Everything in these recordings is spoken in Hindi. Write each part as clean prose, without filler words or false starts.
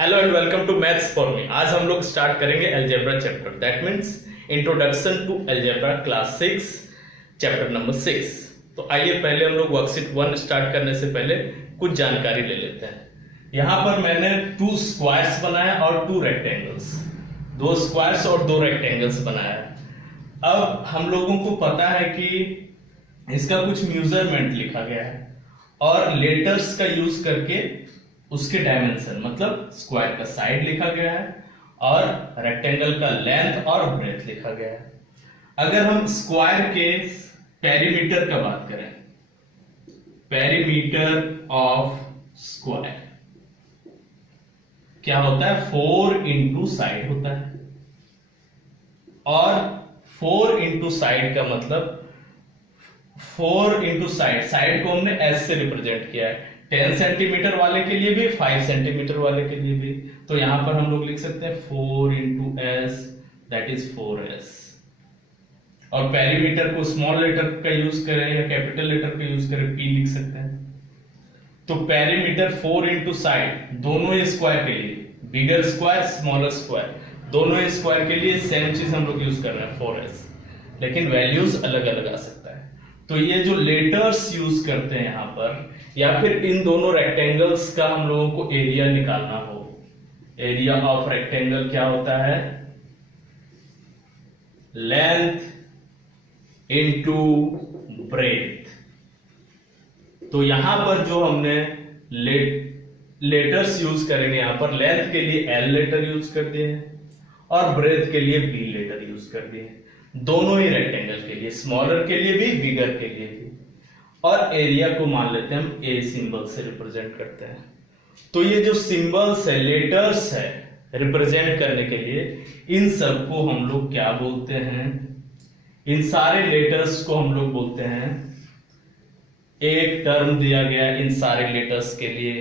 Hello and welcome to maths for me. आज हम लोग स्टार्ट करेंगे algebra chapter, that means introduction to algebra class 6 chapter number 6। तो आइए पहले हम लोग वर्कशीट 1 स्टार्ट करने से पहले कुछ जानकारी ले लेते हैं। यहाँ पर मैंने 2 स्क्वायर्स बनाया और 2 रेक्टेंगल्स, 2 स्क्वायर्स और 2 रेक्टेंगल्स बनाया। अब हम लोगों को पता है कि इसका कुछ मेजरमेंट लिखा गया है और लेटर्स का यूज करके उसके डायमेंशन मतलब स्क्वायर का साइड लिखा गया है और रेक्टेंगल का लेंथ और ब्रेथ लिखा गया है। अगर हम स्क्वायर के पेरीमीटर का बात करें, पेरीमीटर ऑफ स्क्वायर क्या होता है, 4 इंटू साइड होता है। और 4 इंटू साइड का मतलब 4 इंटू साइड, साइड को हमने एस से रिप्रेजेंट किया है, 10 सेंटीमीटर वाले के लिए भी, 5 सेंटीमीटर वाले के लिए भी। तो यहां पर हम लोग लिख सकते हैं 4 into S, that is 4s। और पेरीमीटर को स्मॉल लेटर का यूज करें या कैपिटल लेटर का यूज करें, p लिख सकते हैं। तो पेरीमीटर 4 इंटू साइड, दोनों ही स्क्वायर के लिए, बिगर स्क्वायर स्मॉलर स्क्वायर, दोनों ही स्क्वायर के लिए सेम चीज हम लोग यूज कर रहे हैं 4s, लेकिन वैल्यूज अलग अलग आ सकता है। तो ये जो लेटर्स यूज करते हैं यहां पर, या फिर इन दोनों रेक्टेंगल्स का हम लोगों को एरिया निकालना हो, एरिया ऑफ रेक्टेंगल क्या होता है, लेंथ इनटू ब्रेथ। तो यहां पर जो हमने लेटर्स यूज करेंगे, यहां पर लेंथ के लिए एल लेटर यूज कर दिए हैं और ब्रेथ के लिए बी लेटर यूज कर दिए हैं, दोनों ही रेक्टेंगल के लिए, स्मॉलर के लिए भी, बिगर के लिए भी। और एरिया को मान लेते हैं हम ए सिंबल से रिप्रेजेंट करते हैं। तो ये जो सिंबल्स है, लेटर्स है रिप्रेजेंट करने के लिए, इन सबको हम लोग क्या बोलते हैं, इन सारे लेटर्स को हम लोग बोलते हैं, एक टर्म दिया गया इन सारे लेटर्स के लिए,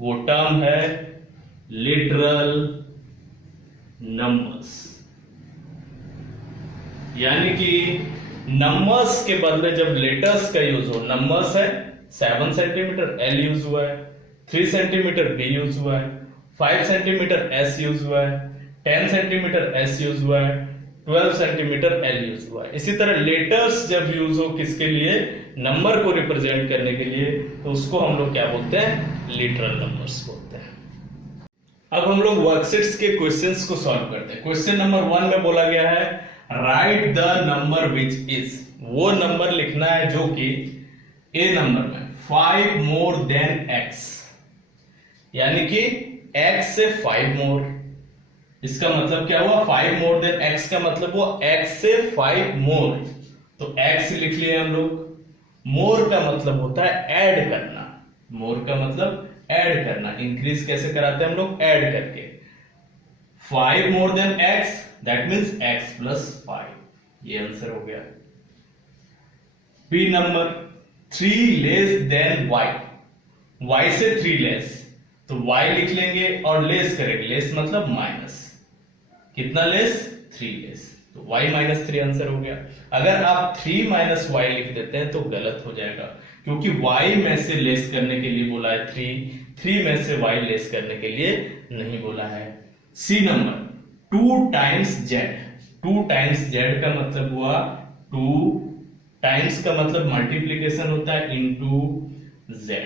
वो टर्म है लिटरल नंबर्स। यानी कि नंबर्स के बदले जब लेटर्स का यूज हो, नंबर्स है 7 सेंटीमीटर एल यूज हुआ है, 3 सेंटीमीटर बी यूज हुआ है, 5 सेंटीमीटर एस यूज हुआ है, 10 सेंटीमीटर एस यूज हुआ है, 12 सेंटीमीटर एल यूज हुआ है। इसी तरह लेटर्स जब यूज हो किसके लिए, नंबर को रिप्रेजेंट करने के लिए, तो उसको हम लोग क्या बोलते हैं, लिटरल नंबर्स बोलते हैं। अब हम लोग वर्कशीट्स के क्वेश्चंस को सॉल्व करते हैं। क्वेश्चन नंबर 1 में बोला गया है right the number which is, वो नंबर लिखना है जो कि ए नंबर में 5 मोर देन x, यानी कि x से 5 मोर। इसका मतलब क्या हुआ, 5 मोर देन x का मतलब हुआ x से 5 मोर। तो x लिख लिए हम लोग। मोर का मतलब होता है ऐड करना, मोर का मतलब ऐड करना, इंक्रीज कैसे कराते हैं हम लोग, ऐड करके। 5 more than x, that means x plus 5, ये आंसर हो गया। B number 3 less than y, y से 3 लेस, तो y लिख लेंगे और लेस करेंगे, लेस मतलब माइनस, कितना लेस, 3 लेस, तो y माइनस 3 आंसर हो गया। अगर आप 3 माइनस y लिख देते हैं तो गलत हो जाएगा, क्योंकि y में से लेस करने के लिए बोला है 3 में से y लेस करने के लिए नहीं बोला है। C number 2 times z, 2 times z का मतलब हुआ 2 टाइम्स का मतलब मल्टीप्लीकेशन होता है इनटू z,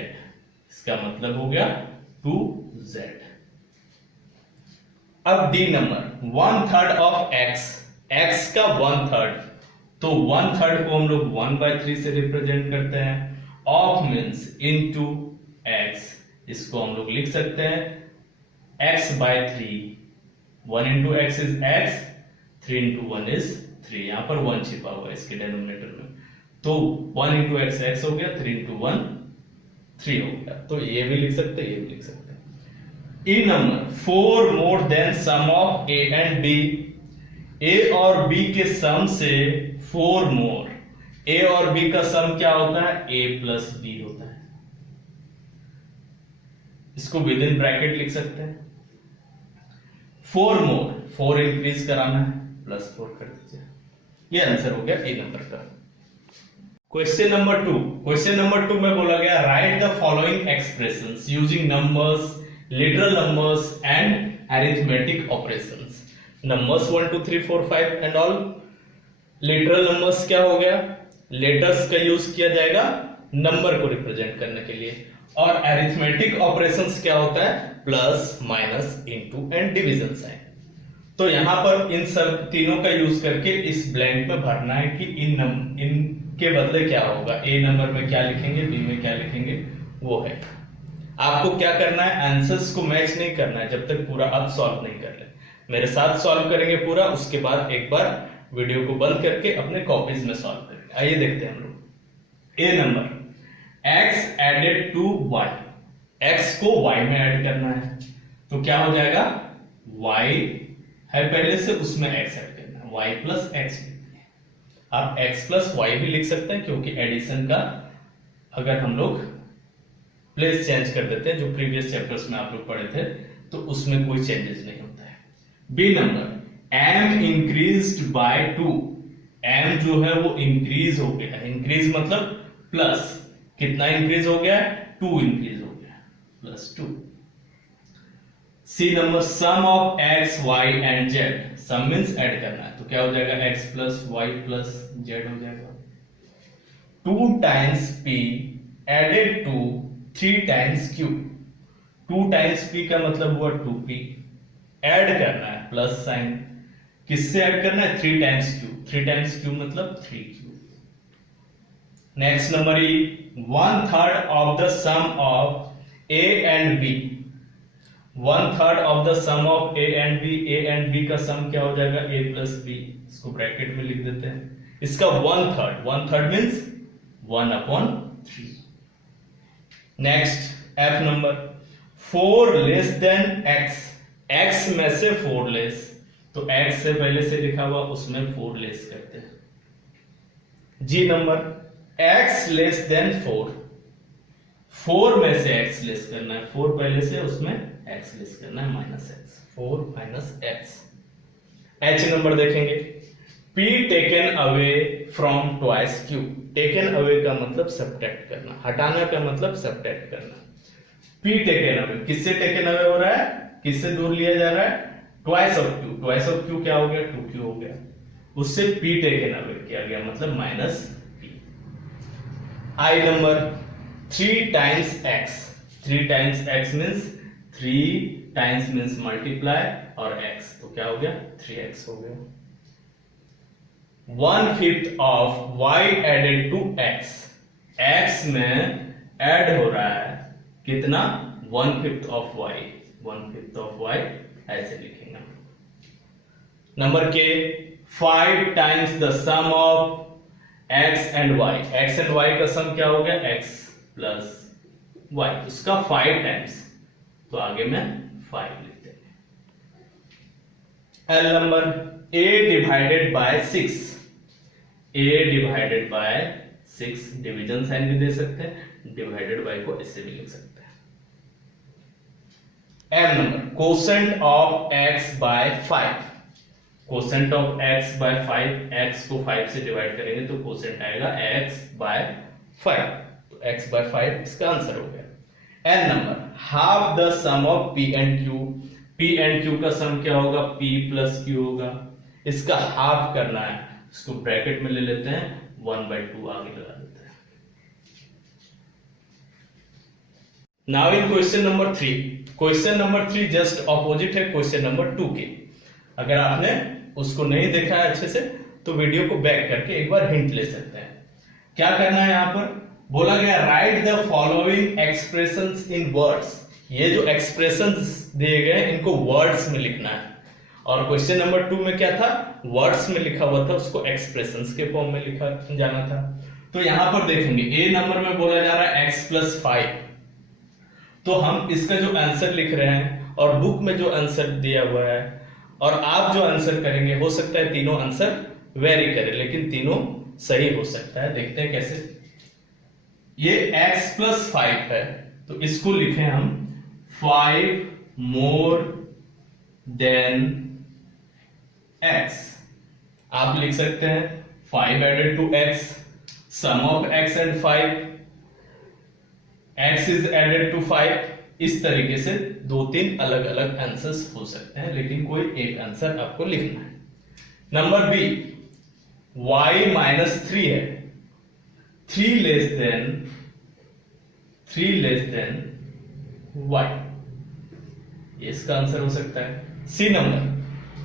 इसका मतलब हो गया 2z। अब D number 1/3 of x, x का 1/3, तो 1/3 को हम लोग 1/3 से रिप्रेजेंट करते हैं। ऑफ मीन्स इनटू x, इसको हम लोग लिख सकते हैं x/3, 1 into x is x, 3 into 1 is 3, यहां पर 1 छिपा हुआ है इसके डिनोमिनेटर में, तो 1 into x x हो गया, 3 into 1 3 हो गया। तो ये भी लिख सकते हैं, ये भी लिख सकते हैं। E number 4 more than sum of a and b, a और b के सम से 4 मोर, a और b का सम क्या होता है, a प्लस b होता है, इसको विद इन ब्रैकेट लिख सकते हैं। 4 मोर, 4 इंक्रीज कराना है, प्लस 4 कर दीजिए, ये आंसर हो गया ए नंबर का। क्वेश्चन नंबर 2, क्वेश्चन नंबर 2 में बोला गया right the following expressions using numbers literal numbers and arithmetic operations. Numbers 1 2 3 4 5 and all. Literal numbers क्या हो गया, लेटर्स का यूज किया जाएगा नंबर को रिप्रेजेंट करने के लिए, और अरिथमेटिक ऑपरेशंस क्या होता है, plus minus into and division sign. तो यहां पर इन सब तीनों का यूज करके इस ब्लैंक में भरना है कि इनके बदले क्या होगा, ए नंबर में क्या लिखेंगे, बी में क्या लिखेंगे, वो है। आपको क्या करना है, आंसर्स को मैच नहीं करना है जब तक पूरा आप सॉल्व नहीं कर ले। मेरे साथ सॉल्व करेंगे पूरा, उसके बाद एक बार वीडियो को बंद करके अपने कॉपीज में सॉल्व करेंगे। आइए देखते हैं हम लोग। A number, x added to y, x को y में ऐड करना है, तो क्या हो जाएगा, y है पहले से, उसमें x ऐड करना है, y प्लस x। आप x प्लस y भी लिख सकते हैं, क्योंकि एडिशन का अगर हम लोग प्लेस चेंज कर देते हैं, जो प्रीवियस चैप्टर्स में आप लोग पढ़े थे, तो उसमें कोई चेंजेस नहीं होता है। B number, m increased by 2, m जो है वो इंक्रीज हो गया, इंक्रीज मतलब प्लस, कितना इंक्रीज हो गया, 2 इंक्रीज हो गया, plus 2। C number, sum of x y and z, sum means add करना है, तो क्या हो जाएगा, x plus y plus z हो जाएगा। 2 times p added to 3 times q, 2 times p का मतलब हुआ 2p, ऐड करना है प्लस साइन, किससे ऐड करना है, 3 टाइम्स q, 3 टाइम्स q मतलब 3q। Next number E, 1/3 of the sum of a and b, 1/3 of the sum of a and b, a and b का सम क्या हो जाएगा, a प्लस b, इसको ब्रैकेट में लिख देते हैं। इसका 1/3, 1/3 means 1/3। Next F number, 4 less than x, x में से 4 लेस, तो x से पहले से लिखा हुआ उसमें 4 लेस करते हैं। जी नंबर, x लेस देन 4, 4 में से x लेस करना है, 4 पहले से उसमें x लेस करना है, minus x, 4 minus x। h number देखेंगे, p taken away from twice q, taken away का मतलब सब्ट्रैक्ट करना, हटाना का मतलब सब्ट्रैक्ट करना। p टेकन अवे, किससे टेकन अवे हो रहा है, किससे दूर लिया जा रहा है, twice of q, twice of q क्या हो गया, 2q हो गया, उससे p टेकन अवे किया गया मतलब माइनस p। आई number, 3 times x, 3 times x means 3 times means multiply और x, तो क्या हो गया, 3x हो गया। 1/5 of y added to x, x में ऐड हो रहा है कितना, 1/5 ऑफ y, 1/5 ऑफ y, ऐसे लिखेंगे। Number K, 5 times the sum of x and y, x and y का सम क्या हो गया, x प्लस y, उसका 5 टाइम्स, तो आगे में 5 लिख देंगे। L number, a divided by 6, a divided by 6, division sign भी दे सकते हैं, डिवाइडेड बाय को ऐसे भी लिख सकते हैं। M number, quotient of x by 5, quotient of x by 5, x को 5 से डिवाइड करेंगे तो कोसेंट आएगा x बाय 5, तो x बाय 5 इसका आंसर हो गया। N number, half the sum of p and q, p and q का सम क्या होगा, p प्लस q होगा, इसका हाफ करना है, इसको ब्रैकेट में ले लेते हैं, 1/2 आगे लगा देते हैं। Now in question number 3, question number 3 just opposite है क्वेश्चन नंबर 2 के। अगर आपने उसको नहीं देखा है अच्छे से, तो वीडियो को बैक करके एक बार हिंट ले सकते हैं। क्या करना है, यहां पर बोला गया right the following expressions in words, ये जो एक्सप्रेशंस दिए गए इनको वर्ड्स में लिखना है, और क्वेश्चन नंबर 2 में क्या था, वर्ड्स में लिखा हुआ था, उसको एक्सप्रेशंस के फॉर्म में लिखा जाना था। तो यहां पर देखेंगे ए नंबर में बोला जा रहा है x प्लस 5, तो हम इसका जो आंसर लिख रहे हैं और बुक में जो आंसर दिया हुआ है और आप जो आंसर करेंगे, हो सकता है तीनों आंसर वेरी करें, लेकिन तीनों सही हो सकता है। देखते हैं कैसे। ये x प्लस 5 है, तो इसको लिखें हम 5 मोर देन x। आप लिख सकते हैं 5 added to x, sum of x and 5, x is added to 5, इस तरीके से 2-3 अलग अलग आंसर्स हो सकते हैं, लेकिन कोई एक आंसर आपको लिखना है। नंबर बी, y माइनस 3 है, 3 लेस देन y, ये इसका आंसर हो सकता है। सी नंबर,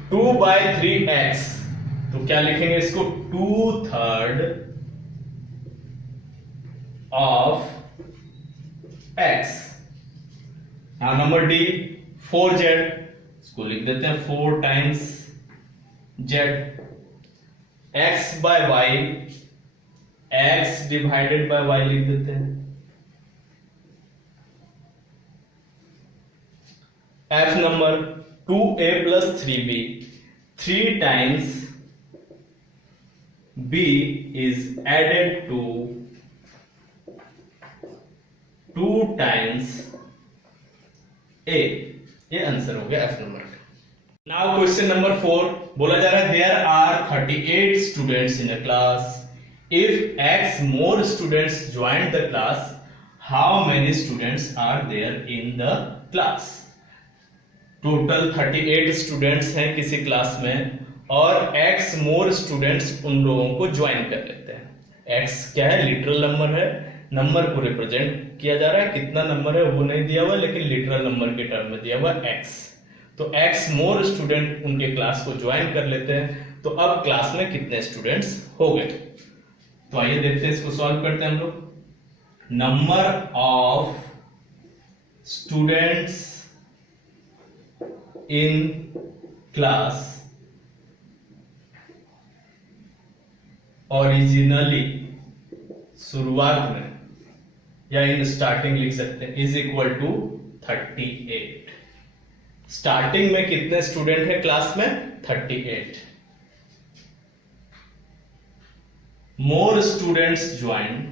2/3x, तो क्या लिखेंगे इसको, 2/3 of x। Number D, 4z, इसको लिख देते हैं 4 times z। x by y, x divided by y लिख देते हैं। f number, 2a plus 3b, 3 times b is added to 2 times a, ये आंसर हो गया f नंबर का। नाउ क्वेश्चन नंबर 4, बोला जा रहा है there are 38 students in a class, if x more students join the class, how many students are there in the class. Total 38 students हैं किसी क्लास में, और x मोर स्टूडेंट्स उन लोगों को ज्वाइन कर लेते हैं। x क्या है, लिटरल नंबर है, नंबर को रिप्रेजेंट किया जा रहा है, कितना नंबर है वो नहीं दिया हुआ, लेकिन लिटरल नंबर के टर्म में दिया हुआ x। तो x मोर स्टूडेंट उनके क्लास को ज्वाइन कर लेते हैं, तो अब क्लास में कितने स्टूडेंट्स हो गए। तो आइए देखते हैं, इसको सॉल्व करते हैं हम लोग। Number of students in class originally, शुरुआत में या इन स्टार्टिंग लिख सकते हैं, इज इक्वल टू 38। स्टार्टिंग में कितने स्टूडेंट है क्लास में, 38। मोर students join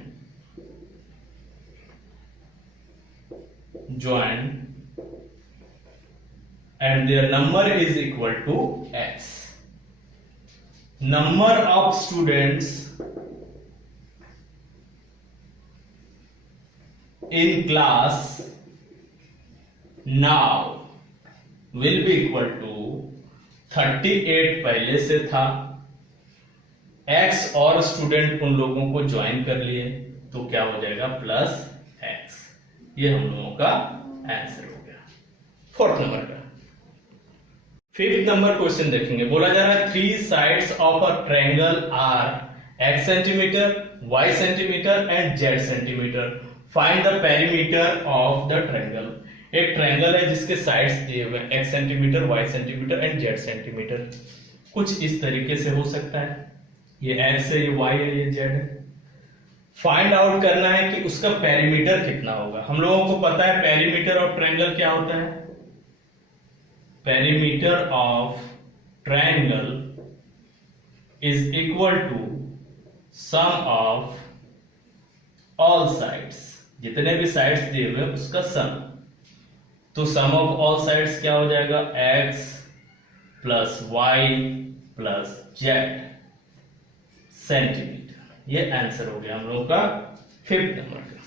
and their number is equal to x. Number of students in class now will be equal to 38 पहले से था, x और स्टूडेंट उन लोगों को ज्वाइन कर लिए, तो क्या हो जाएगा, प्लस x। ये हम लोगों का आंसर हो गया 4th नंबर का। 5th नंबर क्वेश्चन देखेंगे, बोला जा रहा है 3 sides of a triangle are x centimetre, y centimetre and z centimetre, find the perimeter of the triangle. एक ट्रायंगल है जिसके साइड्स दिए हुए हैं x centimetre, y centimetre and z centimetre. कुछ इस तरीके से हो सकता है, ये x है, ये y है, ये z है। फाइंड आउट करना है कि उसका पेरीमीटर कितना होगा। हम लोगों को पता है पेरीमीटर ऑफ ट्रायंगल क्या होता है, perimeter of triangle is equal to sum of all sides, जितने भी साइड्स दिए हुए उसका सम। तो सम ऑफ ऑल साइड्स क्या हो जाएगा, x plus y plus z centimetre. ये आंसर हो गया हम लोगों का 5th नंबर का।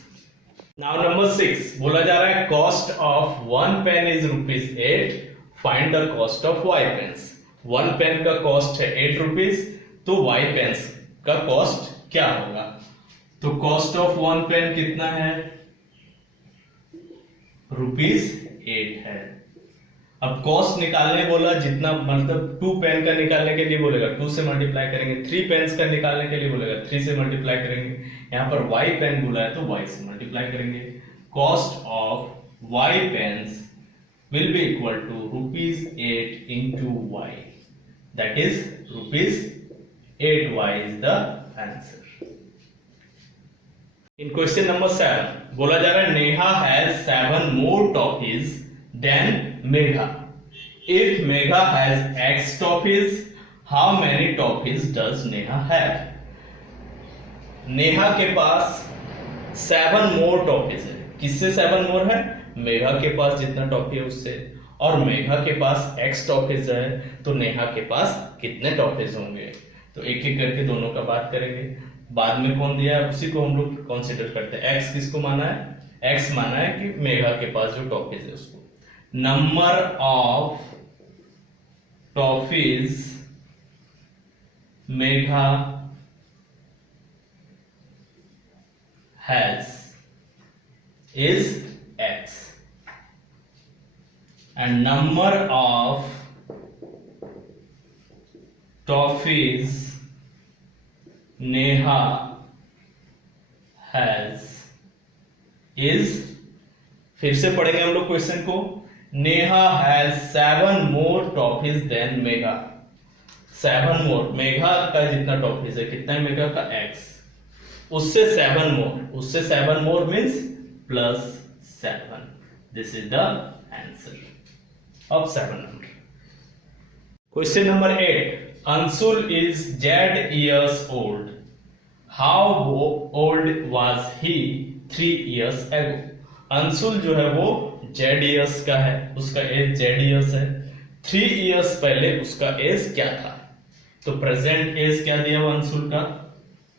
नाउ नंबर 6, बोला जा रहा है cost of 1 pen is ₹8, find the cost of y pens. 1 pen का कॉस्ट है 8 रुपीज, तो y पेन्स का कॉस्ट क्या होगा। तो कॉस्ट ऑफ 1 पेन कितना है, ₹8 है। अब कॉस्ट निकालने बोला, जितना मतलब 2 पेन का निकालने के लिए बोलेगा 2 से मल्टीप्लाई करेंगे, 3 पेन्स का निकालने के लिए बोलेगा 3 से मल्टीप्लाई करेंगे, यहाँ पर y पेन बोला है तो y से मल्टीप्लाई करेंगे। Cost of y pens will be equal to ₹8 into y, that is ₹8y is the answer. In question number 7, बोला जा रहा है Neha has 7 more toffees than Megha. If Megha has X toffees, how many toffees does Neha have? Neha के पास 7 more toffees है। किससे 7 more है, मेघा के पास जितना टॉफी है उससे, और मेघा के पास x टॉफीज है, तो नेहा के पास कितने टॉफीज होंगे। तो एक एक करके दोनों का बात करेंगे। बाद में कौन दिया है उसी को हम लोग कंसीडर करते हैं। x किसको माना है, एक्स माना है कि मेघा के पास जो टॉफीज है उसको। Number of toffees Megha has is x and number of toffees Neha has is, फिर से पढ़ेंगे हम लोग क्वेश्चन को। Neha has 7 more toffees than Megha. 7 more, Megha का जितना टॉफीज है कितना है मेघा का x, उससे 7 मोर, उससे 7 मोर means plus 7. This is the answer of 7 number. Question number 8. Anshul is Z years old. How old was he 3 years ago? Anshul जो है वो Z years का है, उसका एज Z years है। 3 years पहले उसका एज क्या था? तो प्रेजेंट एज क्या दिया हुआ अंशुल का?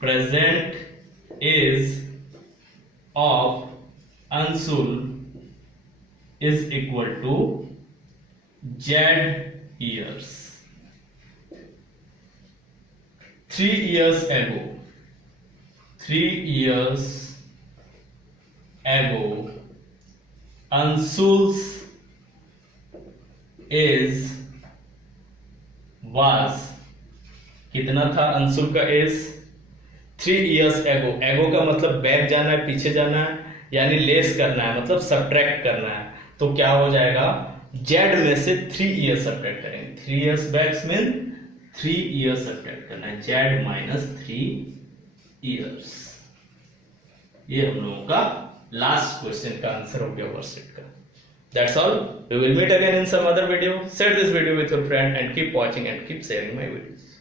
Present age of Anshul is equal to Z years. 3 years ago, 3 years ago, Anshul's age was, कितना था अंशुल का एज? 3 years ago. एगो का मतलब बैक जाना है, पीछे जाना है, यानी लेस करना है, मतलब सब्ट्रैक्ट करना है। तो क्या हो जाएगा? जेड में से 3 ईयर सब्ट्रैक्ट करेंगे। 3 years back mean 3 year subtract करना है, जेड माइनस 3 ईयर्स। ये हम लोगों का लास्ट क्वेश्चन का आंसर हो गया वर्कशीट का। That's all. We will meet again in some other video. Share this video with your friend and keep watching and keep sharing my videos.